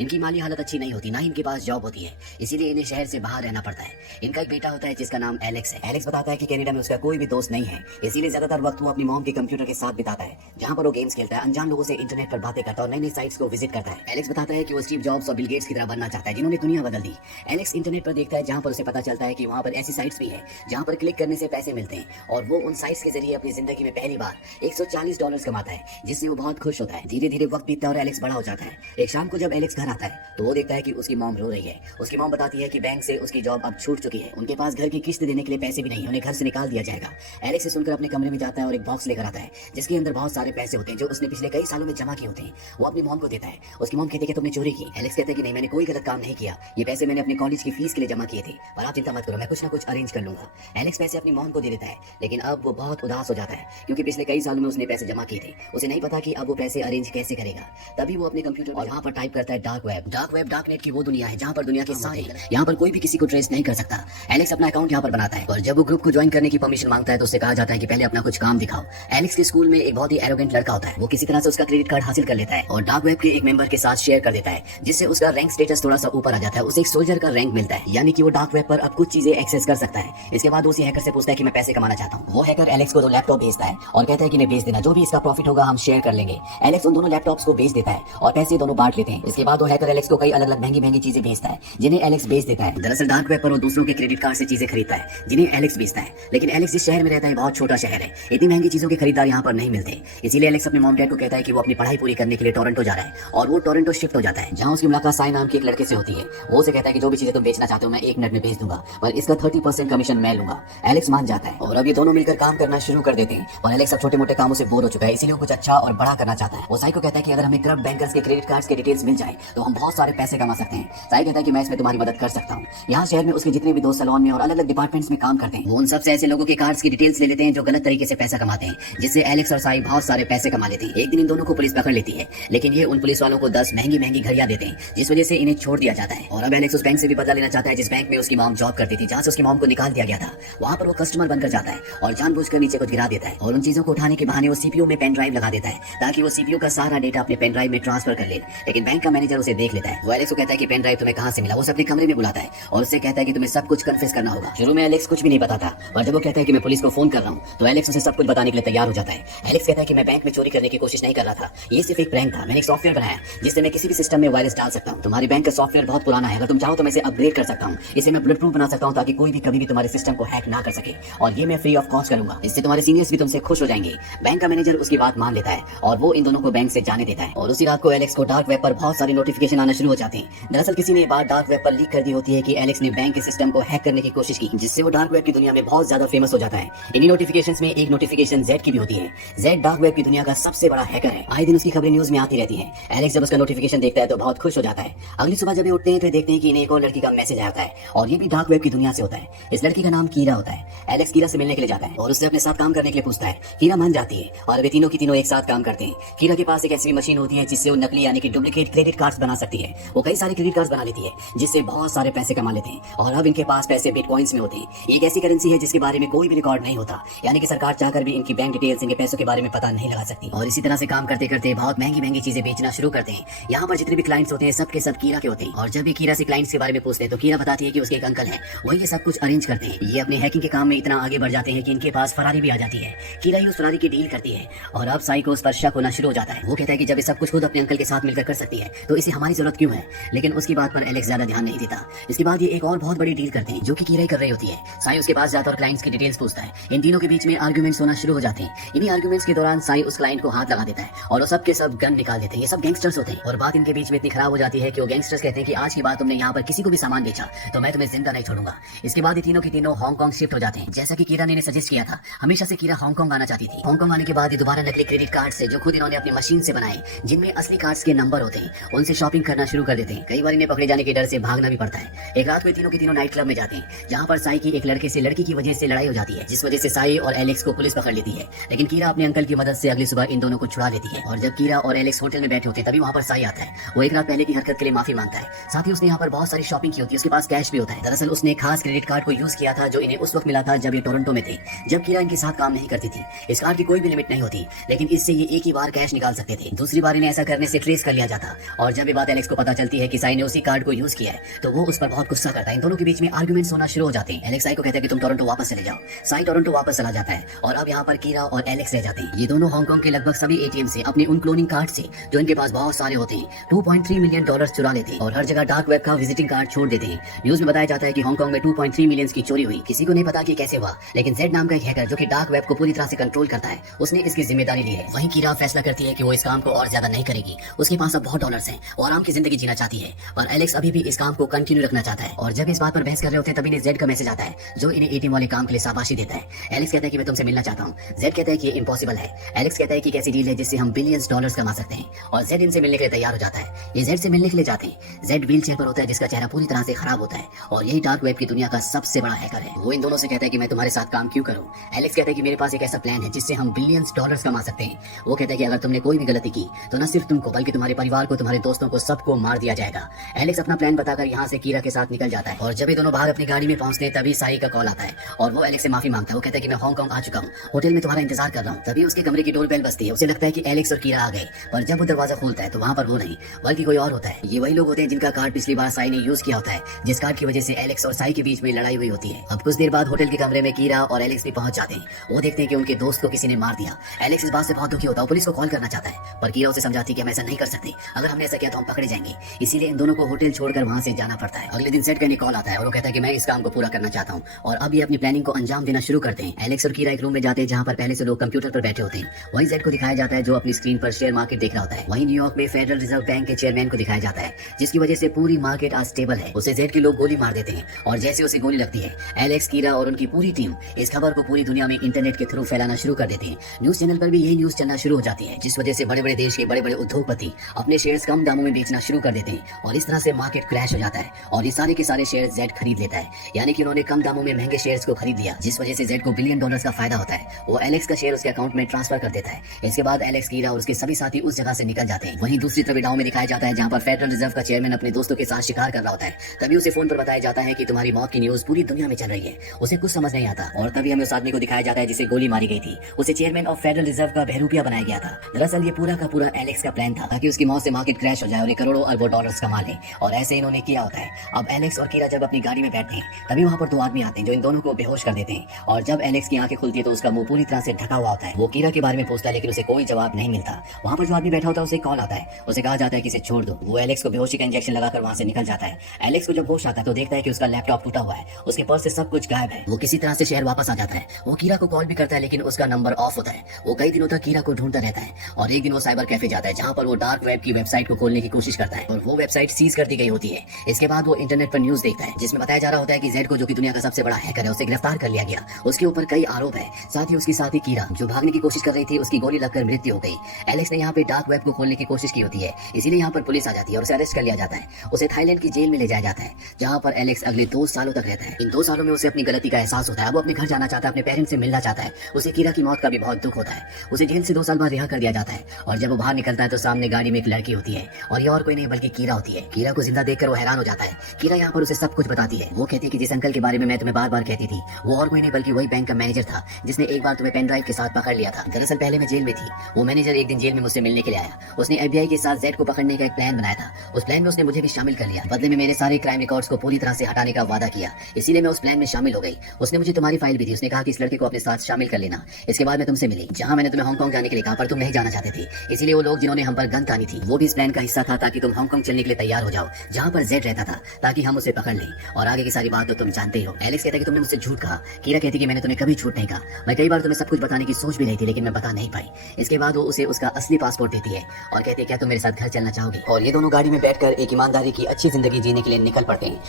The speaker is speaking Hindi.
इनकी माली हालत अच्छी नहीं होती, ना ही इनके पास जॉब होती है, इसीलिए इन्हें शहर से बाहर रहना पड़ता है। इनका एक बेटा होता है जिसका नाम एलेक्स है। एलेक्स बताता है कि कनाडा में उसका कोई भी दोस्त नहीं है, इसीलिए ज्यादातर वक्त वो अपनी मॉम के कंप्यूटर के साथ बिताता है, जहाँ पर वो गेम्स खेलता है, अनजान लोगों से इंटरनेट पर बातें करता है और नई नई साइट्स को विजिट करता है। एलेक्स बताता है कि वो स्टीव जॉब्स और बिल गेट्स की तरह बनना चाहता है, जिन्होंने दुनिया बदल दी। एलेक्स इंटरनेट पर देखता है जहाँ पर उसे पता चलता है कि वहाँ पर ऐसी साइट्स भी है जहाँ पर क्लिक करने से पैसे मिलते हैं, और वो उन साइट्स के जरिए अपनी जिंदगी में पहली बार $140 कमाता है, जिससे वो बहुत खुश होता है। धीरे धीरे वक्त बीतता है और एलेक्स बड़ा हो जाता है। एक शाम को जब एलेक्स घर आता है तो वो देखता है कि उसकी मॉम रो रही है। उसकी मॉम बताती है कि बैंक से उसकी जॉब अब छूट चुकी है, उनके पास घर की किस्त देने के लिए पैसे भी नहीं, उन्हें घर से निकाल दिया जाएगा। एलेक्स से सुनकर अपने कमरे में जाता है और एक बॉक्स लेकर आता है जिसके अंदर बहुत सारे पैसे होते हैं जो उसने पिछले कई सालों में जमा किए होते हैं। वो अपनी मॉम को देता है। उसकी मॉम कहती है कि तुमने चोरी की। एलेक्स कहता है कि नहीं, मैंने कोई गलत काम नहीं किया, ये पैसे मैंने अपने कॉलेज की फीस के लिए जमा किए थे, पर आप चिंता मत करो, मैं कुछ ना कुछ अरेंज कर लूंगा। एलेक्स पैसे अपनी मॉम को दे देता है, लेकिन अब वो बहुत उदास हो जाता है क्योंकि पिछले कई सालों में उसने पैसे जमा किए थे। उसे नहीं पता कि अब वो पैसे अरेंज कैसे करेगा। तभी वो अपने कंप्यूटर पर यहाँ पर टाइप करता है dark web. Dark web darknet की वो दुनिया है जहाँ पर दुनिया के सारे, यहाँ पर कोई भी किसी को ट्रेस नहीं कर सकता। एलेक्स अपना अकाउंट यहाँ पर बनाता है और जब वो ग्रुप को ज्वाइन करने की परमिशन मांगता है तो उससे कहा जाता है कि पहले अपना कुछ काम दिखाओ। एलेक्स के स्कूल में एक बहुत ही एरोगेंट लड़का होता है, वो किसी तरह से उसका क्रेडिट कार्ड हासिल कर लेता है और डार्क वेब के एक मेंबर के साथ शेयर कर देता है, जिससे उसका रैंक स्टेटस थोड़ा सा ऊपर आ जाता है। उसे एक सोल्जर का रैंक मिलता है, यानी कि वो डार्क वेब पर अब कुछ चीजें एक्सेस कर सकता है। इसके बाद वो उसी हैकर से पूछता है कि मैं पैसे कमाना चाहता हूँ। वो हैकर एलेक्स को 2 लैपटॉप भेजता है और कहता है कि इन्हें बेच देना, जो भी इसका प्रॉफिट होगा हम शेयर कर लेंगे। एलेक्स उन दोनों लैपटॉप्स को बेच देता है और पैसे दोनों बांट लेते हैं। इसके बाद वो हैकर एलेक्स को कई अलग अलग महंगी महंगी चीजें भेजता है जिन्हें एलेक्स बेच देता है। दरअसल डार्क वेब पर वो दूसरों के क्रेडिट कार्ड से चीजें खरीदता है जिन्हें एलेक्स बेचता है, लेकिन एलेक्स जिस शहर में रहता है बहुत छोटा शहर है, इतनी महंगी चीजों के खरीदार यहाँ पर नहीं मिलते। इसीलिए एलेक्स अपने मॉम डैड को कहता है कि वो अपनी पढ़ाई पूरी करने के लिए टोरंटो जा रहा है और वो टोरंटो शिफ्ट हो जाता है, जहाँ उसकी मुलाकात साई नाम के एक लड़के से होती है। वो उसे कहता है कि जो भी चीजें तुम बेचना चाहते हो मैं 1 मिनट में बेच दूंगा, पर इसका 30% कमीशन मैं लूंगा। एलेक्स मान जाता है और अब ये दोनों मिलकर काम करना शुरू कर देते हैं और एलेक्स अब छोटे मोटे कामों से बोर हो चुका है, इसीलिए वो कुछ अच्छा और बड़ा करना चाहता है। वो साई को कहता है कि अगर हमें करप्ट बैंकर्स के क्रेडिट कार्ड्स के डिटेल्स मिल जाए तो हम बहुत सारे पैसे कमा सकते हैं। साई कहता है कि मैं इसमें तुम्हारी मदद कर सकता हूँ। यहाँ शहर में उसके जितने भी दोस्त सैलून में और अलग अलग डिपार्टमेंट्स में काम करते हैं, वो उन सबसे ऐसे लोगों के कार्ड्स की डिटेल्स ले लेते हैं जो गलत तरीके से पैसा कमाते हैं, जिससे एलेक्स और साई बहुत सारे पैसे कमा लेते हैं। एक दिन इन दोनों को पुलिस पकड़ लेती है, लेकिन ये उन पुलिस वालों को 10 महंगी महंगी घड़ियां देते हैं, जिस वजह से इन्हें छोड़ दिया जाता है। और अब एलेक्स उस बैंक से भी बदला लेना चाहता है जिस बैंक में उसकी मॉम जॉब करती थी, जहाँ से उसकी मॉम को निकाल दिया गया था। वहाँ पर वो कस्टमर बनकर जाता है और जानबूझकर नीचे कुछ गिरा देता है और उन चीजों को उठाने के बहाने वो सीपीयू में पेन ड्राइव लगा देता है ताकि वो सीपीयू का सारा डेटा अपने पेन ड्राइव में ट्रांसफर कर ले। लेकिन बैंक का मैनेजर उसे देख लेता है। वो एलेक्स को कहता है कि पेन ड्राइव तुम्हें कहाँ से मिला। वो उसे अपने कमरे में बुलाता है और उससे कहता है कि तुम्हें सब कुछ कन्फेस करना होगा। शुरू में एलेक्स कुछ भी नहीं बताता, पर जब वो कहता है कि मैं पुलिस को फोन कर रहा हूँ तो एलेक्स उसे सब कुछ बताने के लिए तैयार हो जाता है। एलेक्स कहता है कि मैं बैंक में चोरी करने की कोशिश नहीं कर रहा था, ये सिर्फ एक प्रैंक था। मैंने एक सॉफ्टवेयर बनाया जिससे मैं किसी भी सिस्टम में वायरस डाल सकता हूँ। तुम्हारी बैंक का सॉफ्टवेयर बहुत पुराना है, अगर तुम चाहो तो मैं इसे अपग्रेड कर सकता हूँ। इसे मैं बुलेट प्रूफ बना सकता हूँ ताकि कोई भी कभी भी तुम्हारे सिस्टम को हैक ना कर सके, और ये मैं फ्री ऑफ कॉस्ट करूंगा। इससे तुम्हारे सीनियर्स भी तुमसे खुश हो जाएंगे। बैंक का मैनेजर उसकी बात मान लेता है और वो इन दोनों को बैंक से जाने देता है। और उसी रात को एलेक्स को डार्क वेब पर बहुत सारे नोटिफिकेशन आना शुरू हो जाते हैं। दरअसल किसी ने बात डार्क वेब पर लीक कर दी होती है कि एलेक्स ने बैंक के सिस्टम को हैक करने की कोशिश की, जिससे वो डार्क वेब की दुनिया में बहुत ज्यादा फेमस हो जाता है। इन्हीं नोटिफिकेशंस में एक नोटिफिकेशन जेड की भी होती है। जेड डार्क वेब की दुनिया का सबसे बड़ा हैकर है, आए दिन उसकी खबरें न्यूज में आती रहती है। एलेक्स जब उसका नोटिफिकेशन देखता है तो बहुत खुश हो जाता है। अगली सुबह जब ये उठते हैं तो देखते हैं कि इन्हें एक और लड़की का मैसेज आता है और ये भी डार्क वेब की दुनिया से होता है। इस लड़की का नाम कीरा होता है। एलेक्स कीरा से मिलने के लिए जाता है और उससे अपने साथ काम करने के लिए पूछता है। कीरा मान जाती है और वे तीनों की तीनों एक साथ काम करते हैं। कीरा के पास एक ऐसी मशीन होती है जिससे वो नकली यानी कि डुप्लीकेट क्रेडिट कार्ड्स बना सकती है। वो कई सारे क्रेडिट कार्ड्स बना लेती है जिससे बहुत सारे पैसे कमा लेते हैं और अब इनके पास पैसे बिटकॉइंस में होते हैं। एक ऐसी करेंसी है जिसके बारे में कोई भी रिकॉर्ड नहीं होता, यानी कि सरकार चाहकर भी इनकी बैंक डिटेल्स, इनके पैसों के बारे में पता नहीं लगा सकती। और इसी तरह से काम करते करते बहुत महंगी महंगी चीजें बेचना शुरू करते हैं। यहाँ पर जितने भी क्लाइंट्स होते हैं सब के सब कीरा के होते हैं। और जब भी कीरा से क्लाइंट्स के बारे में पूछते हैं तो कीरा बताती है कि उसके एक अंकल है, वही ये सब कुछ अरेंज करते हैं। ये अपने हैकिंग के काम में इतना आगे बढ़ जाते हैं कि इनके पास फरारी भी आ जाती है। कीरा ही उस फरारी की डील करती है और अब साई को उस पर शक होना शुरू हो जाता है। वो कहता है कि जब ये सब कुछ खुद अपने अंकल के साथ मिलकर कर सकती है तो इसे हमारी जरूरत क्यों है। लेकिन उसकी बात पर एलेक्स ज्यादा ध्यान नहीं देता। इसके बाद ये एक और बहुत बड़ी डील करते हैं जो कि कीरा ही कर रही होती है। साई उसके पास जाता और क्लाइंट्स की डिटेल्स पूछता है। इन तीनों के बीच में आर्गुमेंट्स होना शुरू हो जाते हैं। इन्हीं आर्गुमेंट्स के दौरान साई उस क्लाइंट को हाथ लगा देता है और वो सब के सब गन निकाल देते हैं। ये सब गैंगस्टर्स होते हैं और बात इनके बीच में इतनी खराब हो जाती है कि वो गैंगस्टर्स कहते हैं कि आज की बात तुमने यहाँ पर किसी को भी सामान बेचा तो मैं तुम्हें जिंदा नहीं छोड़ूंगा। इसके बाद ये तीनों की तीनों हांगकांग शिफ्ट हो जाते हैं, जैसा कि कीरा ने इन्हें सजेस्ट किया था। हमेशा से कीरा हांगकांग आना चाहती थी। हांगकांग आने के बाद ये दोबारा नकली क्रेडिट कार्ड से जो खुद इन्होंने अपनी मशीन से बनाए, जिनमें असली कार्ड्स के नंबर होते हैं, उनसे शॉपिंग करना शुरू कर देते हैं। कई बार इन्हें पकड़े जाने के डर से भागना भी पड़ता है। एक रात को तीनों की तीनों नाइट क्लब में जाते हैं जहाँ पर साई की एक लड़के से लड़की की वजह से लड़ाई हो जाती है, जिस वजह से साई और एलेक्स को पुलिस पकड़ लेती है। लेकिन कीरा अपने अंकल की मदद से अगली सुबह इन दोनों को छुड़ा लेती है। और जब कीरा और एलेक्स होटल में बैठे होते हैं तभी वहाँ पर साई आता है। वो एक रात पहले की हरकत के लिए माफी मांगता है। साथ ही उसने यहाँ पर बहुत सारी शॉपिंग की होती है, उसके पास कैश भी होता है। दरअसल उसने एक खास क्रेडिट कार्ड को यूज किया था जो इन्हें उस वक्त मिला था जब ये टोरंटो में थे, जब कीरा इनके साथ काम नहीं करती थी। इस कार्ड की कोई भी लिमिट नहीं होती, लेकिन इससे ये एक ही बार कैश निकाल सकते थे। दूसरी बार इन्हें ऐसा करने से ट्रेस कर लिया जाता और जब जब ये बात एलेक्स को पता चलती है कि साई ने उसी कार्ड को यूज किया है तो वो उस पर बहुत गुस्सा करता है। इन दोनों के बीच में आर्गुमेंट्स होना शुरू हो जाते हैं। एलेक्स साई को कहता है कि तुम टोरंटो वापस चले जाओ। साई टोरंटो वापस चला जाता है और अब यहाँ पर कीरा और एलेक्स रह जाते हैं। ये दोनों हांगकांग के लगभग सभी एटीएम से अपने उन क्लोनिंग कार्ड से जो इनके पास बहुत सारे होते हैं 2.3 मिलियन डॉलर चुरा लेते हैं और हर जगह डार्क वेब का विजिटिंग कार्ड छोड़ देते हैं। न्यूज में बताया जाता है कि हांगकांग में 2.3 मिलियन की चोरी हुई। किसी को नहीं पता कि कैसे हुआ, लेकिन जेड नाम का एक हैकर जो कि डार्क वेब को पूरी तरह से कंट्रोल करता है उसने इसकी जिम्मेदारी ली है। वहीं कीरा फैसला करती है कि वो इस काम को और ज्यादा नहीं करेगी। उसके पास अब बहुत डॉलर्स हैं और आराम की जिंदगी जीना चाहती है, पर एलेक्स अभी भी इस काम को कंटिन्यू रखना चाहता है। और जब इस बात पर बहस कर रहे होते हैं तभी जेड का मैसेज आता है जो इन्हें एटीएम वाले काम के लिए शाबाशी देता है। एलेक्स कहता है कि मैं तुमसे मिलना चाहता हूँ। जेड कहता है कि ये इम्पॉसिबल है। एलेक्स कहता है कि कैसी डील है जिससे हम बिलियंस डॉलर्स कमा सकते हैं और जेड इनसे मिलने के लिए तैयार हो जाता है। ये जेड से मिलने के लिए जाते हैं। जेड व्हील चेयर पर होता है जिसका चेहरा पूरी तरह से खराब होता है और यही डार्क वेब की दुनिया का सबसे बड़ा हैकर है। वो इन दोनों से कहता है कि मैं तुम्हारे साथ काम क्यों करूं। एलेक्स कहता है कि मेरे पास एक ऐसा प्लान है जिससे हम बिलियंस डॉलर्स कमा सकते हैं। वो कहता है कि अगर तुमने कोई भी गलती की तो न सिर्फ तुमको बल्कि तुम्हारे परिवार को, तुम्हारे दोस्तों को, सबको मार दिया जाएगा। एलेक्स अपना प्लान बताकर यहाँ से कीरा के साथ निकल जाता है और जब ये दोनों बाहर अपनी गाड़ी में पहुंचते हैं तभी साई का कॉल आता है और वो एलेक्स से माफी मांगता है। वो कहता है कि मैं हांगकांग आ चुका हूँ, होटल में तुम्हारा इंतजार कर रहा हूँ। तभी उसके कमरे की डोर बेल बजती है। उसे लगता है कि एलेक्स और कीरा आ गए, पर जब वो दरवाजा खोलता है तो वहाँ पर वो नहीं बल्कि कोई और होता है। ये वही लोग होते हैं जिनका कार्ड पिछली बार साई ने यूज किया होता है, जिस कार्ड की वजह से एलेक्स और साई के बीच में लड़ाई हुई होती है। अब कुछ देर बाद होटल के कमरे में कीरा और एलेक्स भी पहुंच जाते हैं। वो देखते हैं कि उनके दोस्त को किसी ने मार दिया। एलेक्स इस बात से बहुत दुखी होता है, पुलिस को कॉल करना चाहता है, पर कीरा उसे समझाती है कि हम ऐसा नहीं कर सकते, अगर हमने ऐसा किया तो हम पकड़े जाएंगे। इसीलिए इन दोनों को होटल छोड़कर वहां से जाना पड़ता है। अगले दिन सेट का कॉल आता है और वो कहता है कि मैं इस काम को पूरा करना चाहता हूँ और अब ये अपनी प्लानिंग को अंजाम देना शुरू करते हैं। एलेक्स और कीरा एक रूम में जाते हैं जहाँ पर पहले से लोग कंप्यूटर पर बैठे होते हैं। वहीं जेड को दिखाया जाता है जो अपनी स्क्रीन पर शेयर मार्केट देख रहा होता है। वहीं न्यूयॉर्क में फेडरल रिजर्व बैंक के चेयरमैन को दिखाया जाता है जिसकी वजह से पूरी मार्केट आज स्टेबल है। उसे जेड के लोग गोली मार देते हैं और जैसे उसे गोली लगती है एलेक्स, कीरा और उनकी पूरी टीम इस खबर को पूरी दुनिया में इंटरनेट के थ्रू फैलाना शुरू कर देते हैं। न्यूज चैनल पर भी यही न्यूज चलना शुरू हो जाती है जिस वजह से बड़े बड़े देश के बड़े बड़े उद्योगपति अपने शेयर्स कम दामों में बेचना शुरू कर देते हैं और इस तरह से मार्केट क्रैश हो जाता है और ये सारे के सारे शेयर जेड खरीद लेता है। यानी कि उन्होंने कम दामों में महंगे शेयर्स को खरीद लिया जिस वजह से जेड को बिलियन डॉलर्स का फायदा होता है। वो एलेक्स का शेयर उसके अकाउंट में ट्रांसफर कर देता है। इसके बाद एलेक्स, कीरा और उसके सभी साथी उस जगह से निकल जाते हैं। वहीं दूसरी तरफ डाउ में दिखाया जाता है जहाँ पर फेडरल रिजर्व का चेयरमैन अपने दोस्तों के साथ शिकार कर रहा होता है। तभी उसे फोन पर बताया जाता है कि तुम्हारी मौत की न्यूज पूरी दुनिया में चल रही है। उसे कुछ समझ नहीं आता और तभी हमें उस आदमी को दिखाया जाता है जिसे गोली मारी गई थी। उसे चेयरमैन ऑफ फेडरल रिजर्व का बहरूपिया बनाया गया था। दरअसल ये पूरा का पूरा एलेक्स का प्लान था ताकि उसकी मौत से मार्केट क्रैश हो जाए और ये करोड़ों अरबों डॉलर्स कमा ले और ऐसे इन्होंने किया होता है। अब एलेक्स और कीरा जब अपनी गाड़ी में बैठते हैं तभी वहाँ पर दो आदमी आते हैं जो इन दोनों को बेहोश कर देते हैं और जब एलेक्स की आंखें खुलती है तो उसका मुंह पूरी तरह से ढका हुआ होता है। वो कीरा के बारे में पूछता है लेकिन उसे कोई जवाब नहीं मिलता। वहाँ पर जो आदमी बैठा होता है उसे कॉल आता है, उसे कहा जाता है कि इसे छोड़ दो। वो एलेक्स को बेहोशी का इंजेक्शन लगाकर वहाँ से निकल जाता है। एलेक्स को जब होश आता है तो देखता है कि उसका लैपटॉप टूटा हुआ है, उसके पर्स से सब कुछ गायब है। वो किसी तरह से शहर वापस आ जाता है। वो कीरा को कॉल भी करता है लेकिन उसका नंबर ऑफ होता है। वो कई दिनों तक कीरा को ढूंढता रहता है और एक दिन वो साइबर कैफे जाता है जहाँ पर वो डार्क वेब की वेबसाइट को खोलने की कोशिश करता है और वो वेबसाइट सीज कर दी गई होती है। इसके बाद वो इंटरनेट पर न्यूज देखता है जिसमें बताया जा रहा होता है कि जेड को, जो कि दुनिया का सबसे बड़ा हैकर है, उसे गिरफ्तार कर लिया गया। उसके ऊपर कई आरोप है। साथ ही उसकी साथी कीरा जो भागने की कोशिश कर रही थी उसकी गोली लगकर मृत्यु हो गई। एलेक्स ने यहाँ पे डार्क वेब को खोलने की कोशिश की होती है, इसीलिए यहाँ पर पुलिस आ जाती है और उसे अरेस्ट कर लिया जाता है। उसे थाईलैंड की जेल में ले जाया जाता है जहाँ पर एलेक्स अगले 2 सालों तक रहता है। इन 2 सालों में उसे अपनी गलती का एहसास होता है। वो अपने घर जाना चाहता है, अपने पेरेंट्स से मिलना चाहता है। उसे कीरा की मौत का भी बहुत दुख होता है। उसे जेल से 2 साल बाद रिहा कर दिया जाता है और जब वो बाहर निकलता है तो सामने गाड़ी में एक लड़की होती है और ये और कोई नहीं बल्कि कीरा होती है। कीरा को जिंदा देखकर वो हैरान हो जाता है। कीरा यहाँ पर उसे सब कुछ बताती है। वो कहती है कि जिस अंकल के बारे में मैं तुम्हें बार बार कहती थी वो और कोई नहीं बल्कि वही बैंक का मैनेजर था जिसने एक बार तुम्हें पेन ड्राइव के साथ पकड़ लिया था। दरअसल पहले मैं जेल में थी। वो मैनेजर एक दिन जेल में मुझसे मिलने के लिए आया। उसने FBI के साथ जेड को पकड़ने का एक प्लान बनाया था। उस प्लान में उसने मुझे भी शामिल कर लिया। बदले में मेरे सारे क्राइम रिकॉर्ड्स को पूरी तरह से हटाने का वादा किया, इसीलिए मैं उस प्लान में शामिल हो गई। उसने मुझे तुम्हारी फाइल भी दी। उसने कहा कि इस लड़के को अपने साथ शामिल कर लेना। इसके बाद मैं तुमसे मिली जहाँ मैंने तुम्हें हांगकांग जाने के लिए कहा पर तुम नहीं जाना चाहते थे। इसीलिए वो लोग जिन्होंने हम पर गन तानी थी वो भी इस प्लान का हिस्सा था ताकि तुम हांगकांग चलने के लिए तैयार हो जाओ जहाँ पर जेड रहता था ताकि हम उसे पकड़ लें। और आगे की सारी बात तो तुम जानते ही हो। एलेक्स कहता है कि तुमने मुझसे झूठ कहा। कीरा कहती कि मैंने तुम्हें कभी झूठ नहीं कहा। मैं कई बार तुम्हें सब कुछ बताने की सोच भी रही थी लेकिन मैं बता नहीं पाई। इसके बाद वो उसे उसका असली पासपोर्ट देती है और कहती है क्या तुम मेरे साथ घर चलना चाहोगे। और ये दोनों गाड़ी में बैठकर एक ईमानदारी की अच्छी जिंदगी जीने के लिए निकल पड़ते हैं।